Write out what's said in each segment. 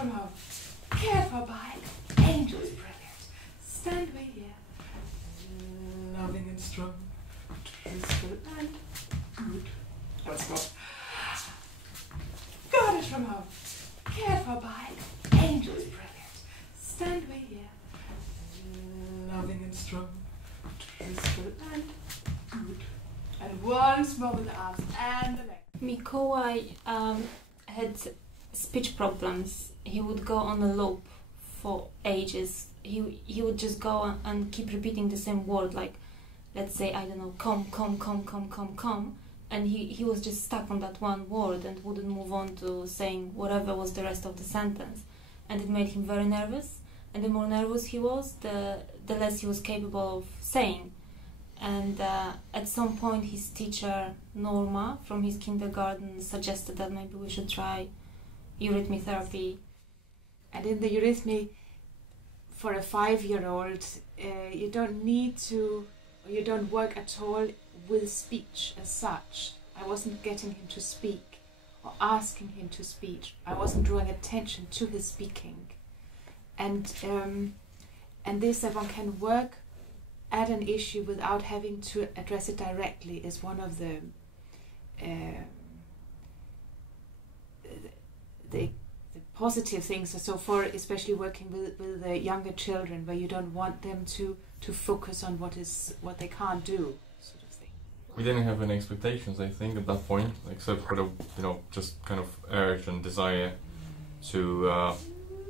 from home, cared for by angels brilliant. Stand we here, loving and strong, truthful and good. Let's go. Guarded from home, cared for by angels brilliant. Stand we here, loving and strong, truthful and good. And once more with the arms and the legs. Mikołaj had speech problems. He would go on a loop for ages. He would just go and keep repeating the same word, like, let's say, I don't know, come, and he was just stuck on that one word and wouldn't move on to saying whatever was the rest of the sentence. And it made him very nervous, and the more nervous he was, the less he was capable of saying. And at some point his teacher, Norma, from his kindergarten, suggested that maybe we should try Eurythmy therapy. And in the Eurythmy, for a 5-year-old, you don't need to, or you don't work at all with speech as such. I wasn't getting him to speak or asking him to speak. I wasn't drawing attention to his speaking. And this, that one can work at an issue without having to address it directly, is one of the positive things. So for especially working with the younger children, where you don't want them to focus on what they can't do, sort of thing. We didn't have any expectations, I think, at that point, except for the just kind of urge and desire to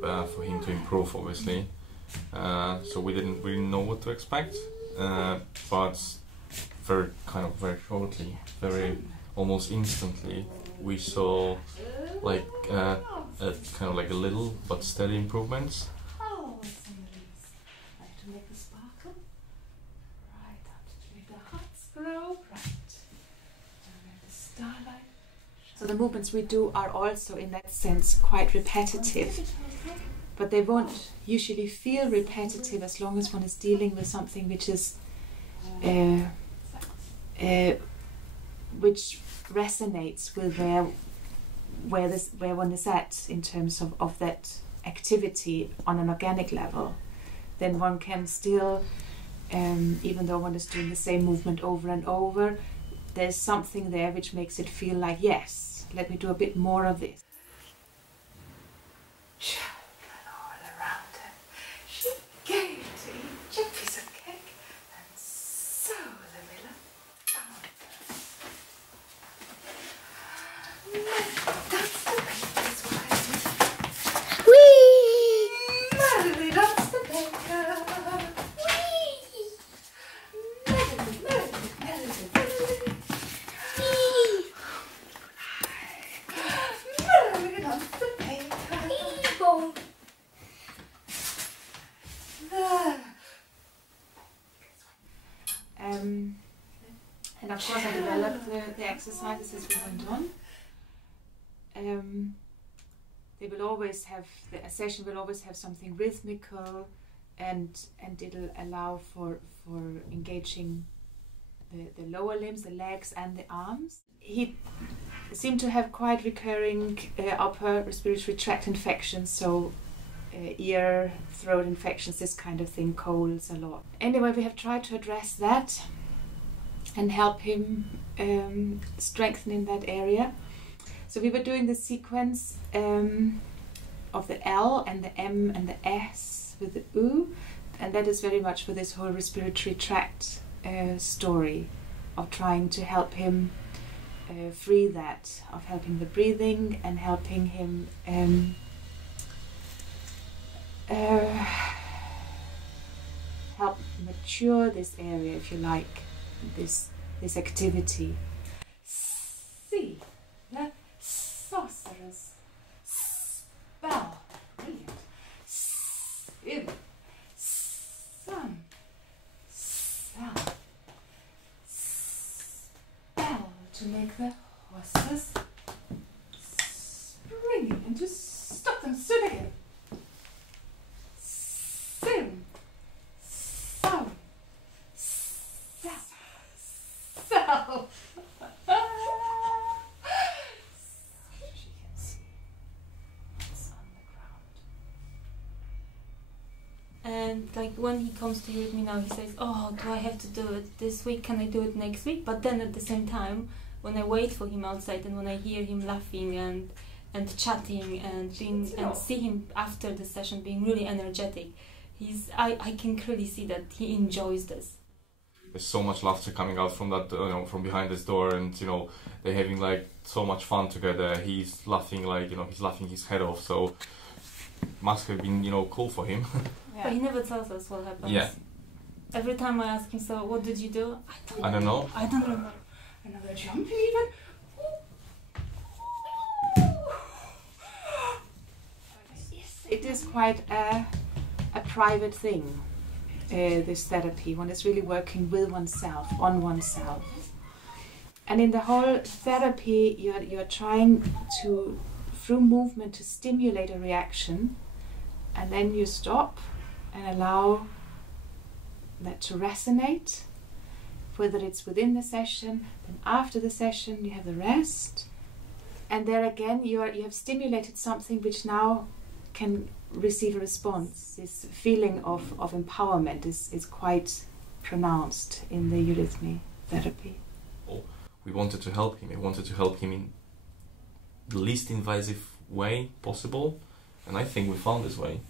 for him to improve, obviously. So we didn't really know what to expect, but very shortly, almost instantly, we saw like kind of like a little but steady improvements. Oh, some leaves. Like to make the sparkle right up, to make the hearts grow bright, and make the starlight. So the movements we do are also, in that sense, quite repetitive. But they won't usually feel repetitive as long as one is dealing with something which is which resonates with where one is at in terms of that activity on an organic level. Then one can still, even though one is doing the same movement over and over, there's something there which makes it feel like, yes, let me do a bit more of this. And of course I developed the exercises as we went on. They will always have, a session will always have something rhythmical, and it'll allow for engaging the lower limbs, the legs and the arms. He seemed to have quite recurring upper respiratory tract infections, so ear, throat infections, this kind of thing, colds a lot. Anyway, we have tried to address that and help him strengthen in that area. So we were doing the sequence of the L and the M and the S with the U, and that is very much for this whole respiratory tract story of trying to help him free that, of helping the breathing and helping him help mature this area, if you like, this activity. C, the sorceress, spell, brilliant, spin, sun, spell, spell, to make the horses springing and to stop them soon again. Sim, sound, self. She can see what's on the ground. And like when he comes to Eurythmy now, he says, "Oh, do I have to do it this week? Can I do it next week?" But then at the same time, when I wait for him outside and when I hear him laughing and chatting and being and see him after the session being really energetic, I can clearly see that he enjoys this. There's so much laughter coming out from that, from behind this door, and they're having like so much fun together. He's laughing he's laughing his head off. So must have been cool for him. Yeah. But he never tells us what happens. Yeah. Every time I ask him, "So what did you do?" I don't know. I don't remember. Another jumping even. Yes, it is quite a private thing. This therapy, one is really working with oneself, on oneself. And in the whole therapy, you're trying to, through movement, to stimulate a reaction, and then you stop and allow that to resonate, whether it's within the session, then after the session you have the rest, and there again you have stimulated something which now can receive a response. This feeling of empowerment is quite pronounced in the Eurythmy therapy. We wanted to help him. We wanted to help him in the least invasive way possible, and I think we found this way.